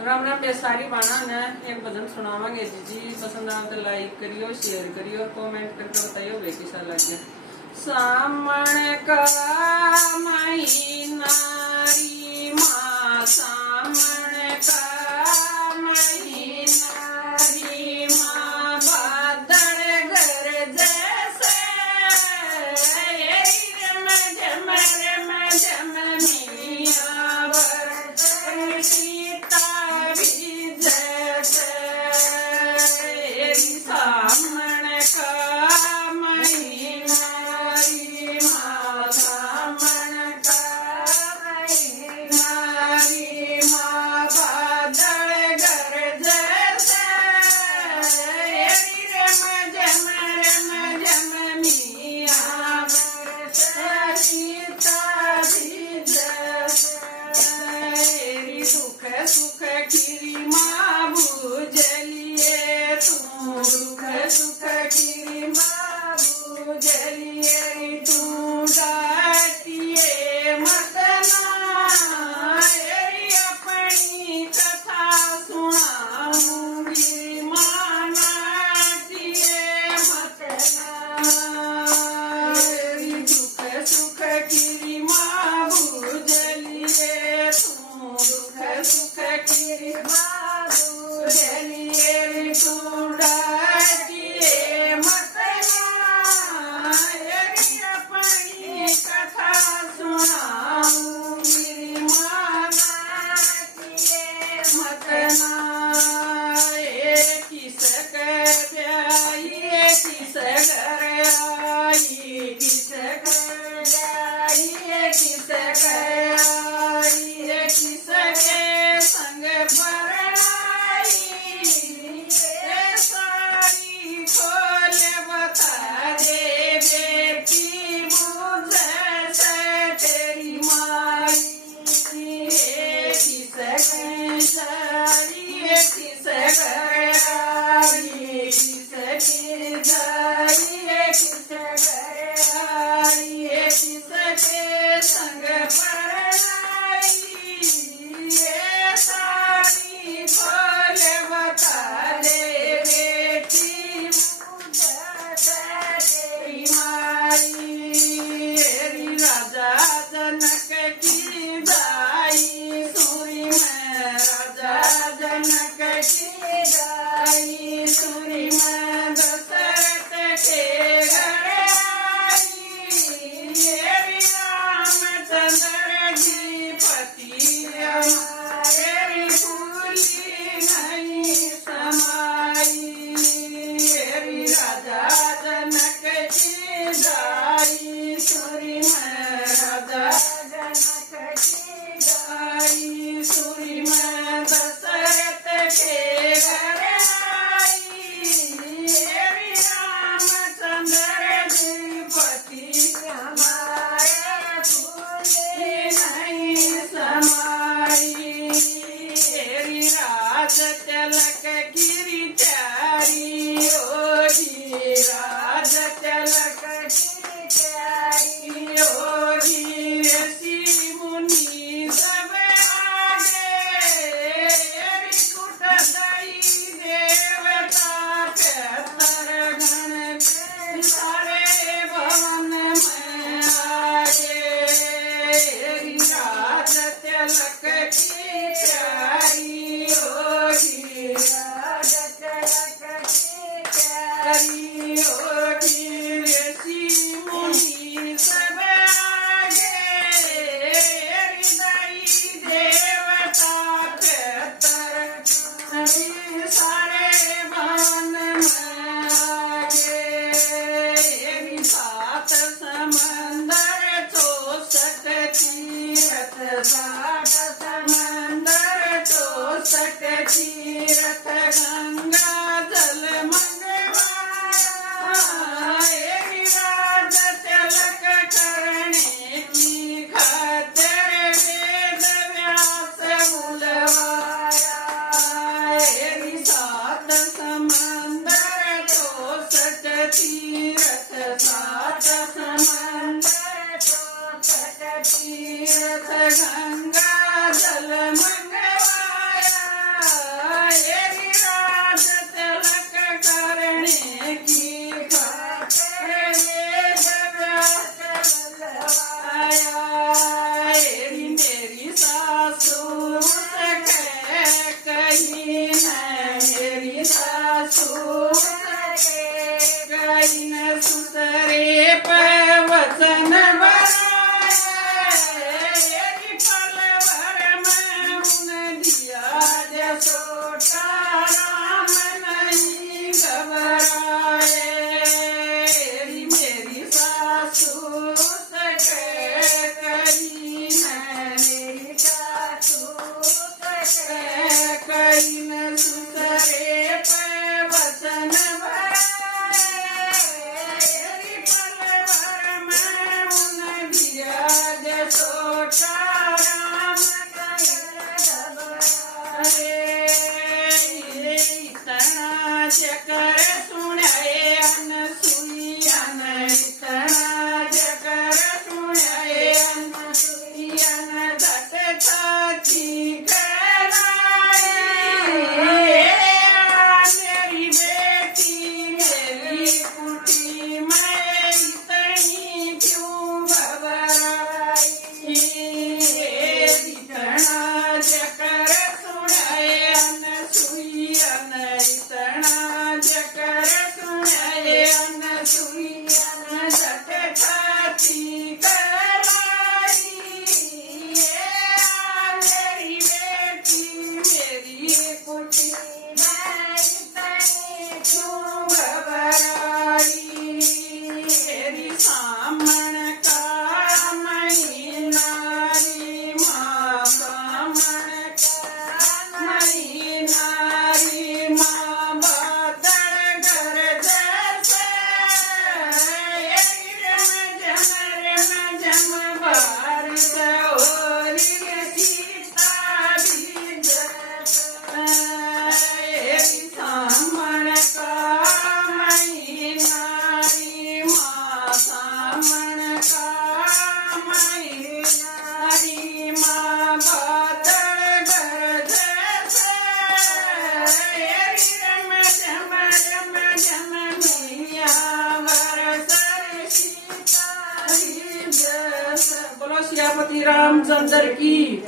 राम राम बेसारी बाणा ने एक भजन सुनावांगे जी पसंद आए तो लाइक करियो शेयर करियो और कमेंट करके बताइयो वे कैसा लगे। सामने का महीनारी माँ सामने का महीनारी माँ बादल घर जैसे रम झम मिया बरतन सीता भी जैसे सामने का महीनारी माँ सामने का महीनारी माँ बादल घर जैसे रम झम मिया बरतन सीता भी जैसे दुख सुख की माँ बुझलिए तू दुख सुख की माँ बुझलिए तू डाटिए मत अपनी कथा सुनाऊंगी माँ नाटिए मत दुख सुख की माँ बुझलिए तू दुख सुख की माँ बुझलिए तू डाटिए मत अपनी कथा सुनाऊंगी माँ नाटिए मत किस किस घर आई किस घर आई किस घर आई किस के संग पर इतना चकर सुनाए अनसुईया ने इतना चकर सुनाए अनसुईया ने धट छाती कराई मेरी बेटी मेरी कुटी मैं इतनी क्यों घबराई इतना चकर सुनाए अनसुईया ने इतना चकर सुनाए अनसुईया ने धट छाती कराई मेरी बेटी मेरी कुटी मैं इतनी क्यों घबराई मेरी सामन का महीना री माँ सामन का महीना री माँ बादल घर जैसे जम बारिश हो रही सीता भी जैसे सामन का महीना री माँ सामन का महीना री माँ बादल घर जैसे जम मैया बरसर सीता भी जैसे। बोलो सियापति रामचंद्र की।